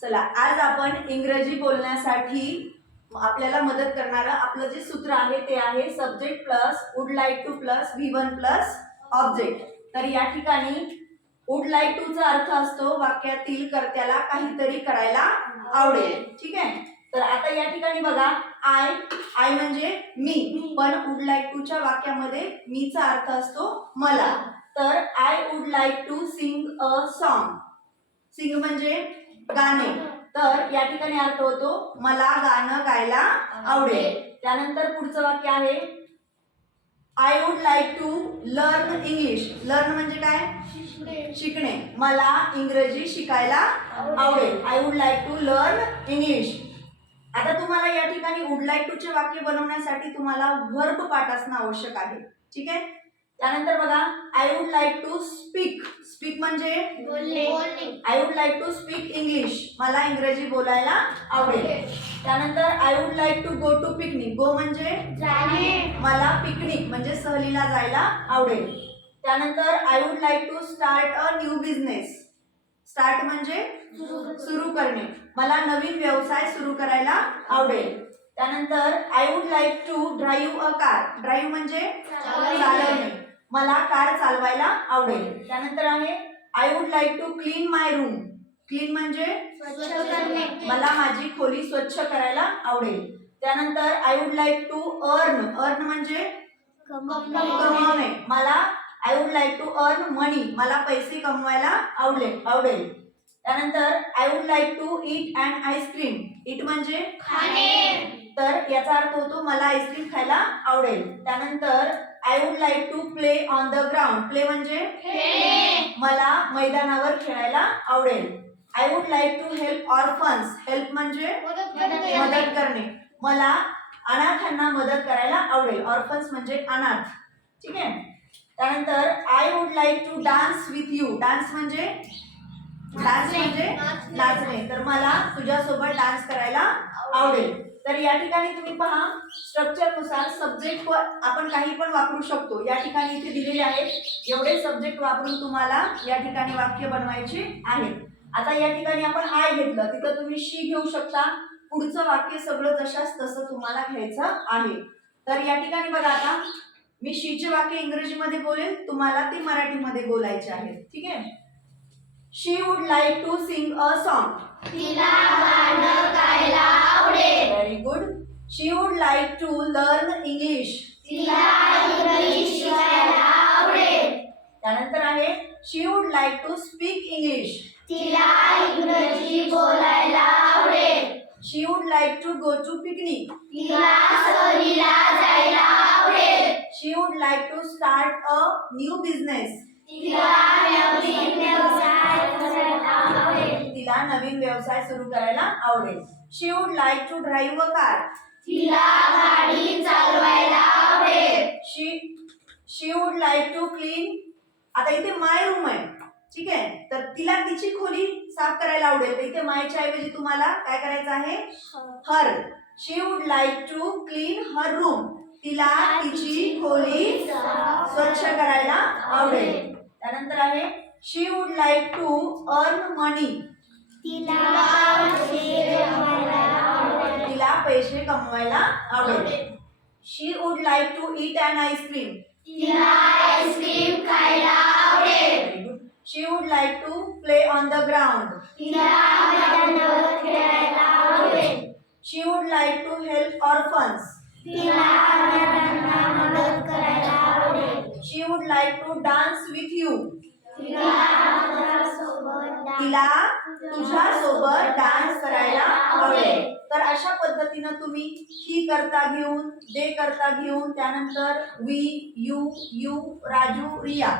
चला, आज आपण इंग्रजी बोलण्यासाठी आपल्याला मदत करणारं आपलं जे सूत्र आहे ते आहे subject plus would like two plus V1 plus object. तर या ठिकाणी वुड लाईक टू चा अर्थ असतो वाक्यातील कर्त्याला काहीतरी करायला आवडेल. ठीक आहे. तर आता या ठिकाणी बघा, आय म्हणजे मी, पण वुड लाईक टू च्या वाक्यामध्ये मी चा अर्थ असतो मला. तर I would like to sing a song. Sing म्हणजे गाणे. तर या ठिकाणी अर्थ होतो मला गाणं गायला आवडेल. त्यानंतर पुढचं वाक्य आहे I would like to learn English. Learn म्हणजे काय? शिकणे. मला इंग्रजी शिकायला आवडेल. I would like to learn English. आता तुम्हाला या ठिकाणी वुड लाईक टू चे वाक्य बनवण्यासाठी तुम्हाला व्हर्ब पाठ असणं आवश्यक आहे. ठीक आहे. त्यानंतर बघा, I would like to speak. Speak म्हणजे बोलणे. I would like to speak English. मला इंग्रजी बोलायला आवडेल. त्यानंतर I would like to go to picnic. Go म्हणजे जाणे. मला पिकनिक म्हणजे सहलीला जायला आवडेल. त्यानंतर I would like to start a new business. Start म्हणजे सुरू करणे. मला नवीन व्यवसाय सुरू करायला आवडेल. त्यानंतर I would like to drive a car. Drive म्हणजे चालवणे. मला कार चालवायला आवडेल. त्यानंतर आहे I would like to clean my room. Clean म्हणजे स्वच्छ करणे. मला माझी खोली स्वच्छ करायला आवडेल. त्यानंतर I would like to earn. Earn म्हणजे कमवणे. मला I would like to earn money. मला पैसे कमवायला आवडेल. त्यानंतर I would like to eat and ice cream. Eat म्हणजे खाणे. तर याचा अर्थ होतो मला आईस्क्रीम खायला आवडेल. त्यानंतर I would like to play on the ground. Play म्हणजे खेळणे. मला मैदानावर खेळायला आवडेल. I would like to help orphans. Help म्हणजे मदत करणे. मला अनाथांना मदत करायला आवडेल. ऑर्फन्स म्हणजे अनाथ. ठीक आहे. त्यानंतर I would like to dance with you. Dance म्हणजे नाचणे. तर मला तुझ्यासोबत डान्स करायला आवडेल. तर या ठिकाणी तुम्ही पहा, स्ट्रक्चर नुसार सब्जेक्ट आपण काही पण वापरू शकतो. या ठिकाणी इथे दिलेले आहेत. एवढे सब्जेक्ट वापरून तुम्हाला या ठिकाणी वाक्य बनवायचे आहेत. आता या ठिकाणी आपण आय घेतलं, तिथं तुम्ही शी घेऊ शकता. पुढचं वाक्य सगळं जशाच तसं तुम्हाला घ्यायचं आहे. तर या ठिकाणी बघा, आता मी शीचे वाक्य इंग्रजीमध्ये बोलेल, तुम्हाला ते मराठीमध्ये बोलायचे आहे. ठीक आहे. She would like to sing a song. तिला गाणं गायला आवडेल. Very good. She would like to learn English. तिला इंग्रजी शिकायला आवडेल. त्यानंतर आहे she would like to speak English. तिला इंग्रजी बोलायला आवडेल. She would like to go to picnic. तिला सहलीला जायला आवडेल. She would like to start a new business. तिला नवीन व्यवसाय करायला आवडेल. तिला नवीन व्यवसाय सुरू करायला आवडेल. She would like to drive a car. तिला गाडी चालवायला आवडेल. She would like to clean. आता इथे माय रूम आहे. ठीक आहे. तर तिला तिची खोली साफ करायला आवडेल. तर इथे मायच्या ऐवजी तुम्हाला काय करायचं आहे? Her. She would like to clean her room. तिला तिची खोली स्वच्छ करायला आवडेल. त्यानंतर आहे she would like to earn money. तिला पैसे कमवायला आवडेल. She would like to eat and ice cream. तिला आईस्क्रीम खायला आवडेल. She would like to play on the ground. तिला मैदानावर खेळायला आवडेल. She would like to help orphans. तिला अनाथांना मदत करायला आवडेल. She would like to dance with you. तिला तुझ्यासोबत डान्स करायला आवडेल. तर अशा पद्धतीनं तुम्ही ही करता घेऊन, दे करता घेऊन, त्यानंतर वी, यू, राजू, रिया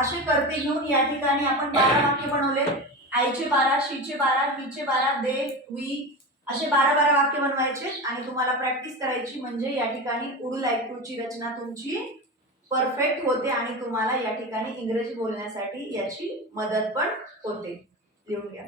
असे करते घेऊन या ठिकाणी आपण 12 वाक्य बनवले. आईचे 12, शीचे 12, हिचे 12, दे, वी असे 12 वाक्य बनवायचे आणि तुम्हाला प्रॅक्टिस करायची. म्हणजे या ठिकाणी वुड लाईक टू ची रचना तुमची परफेक्ट होते आणि तुम्हाला या ठिकाणी इंग्रजी बोलण्यासाठी याची मदत पण होते. लिहून घ्या.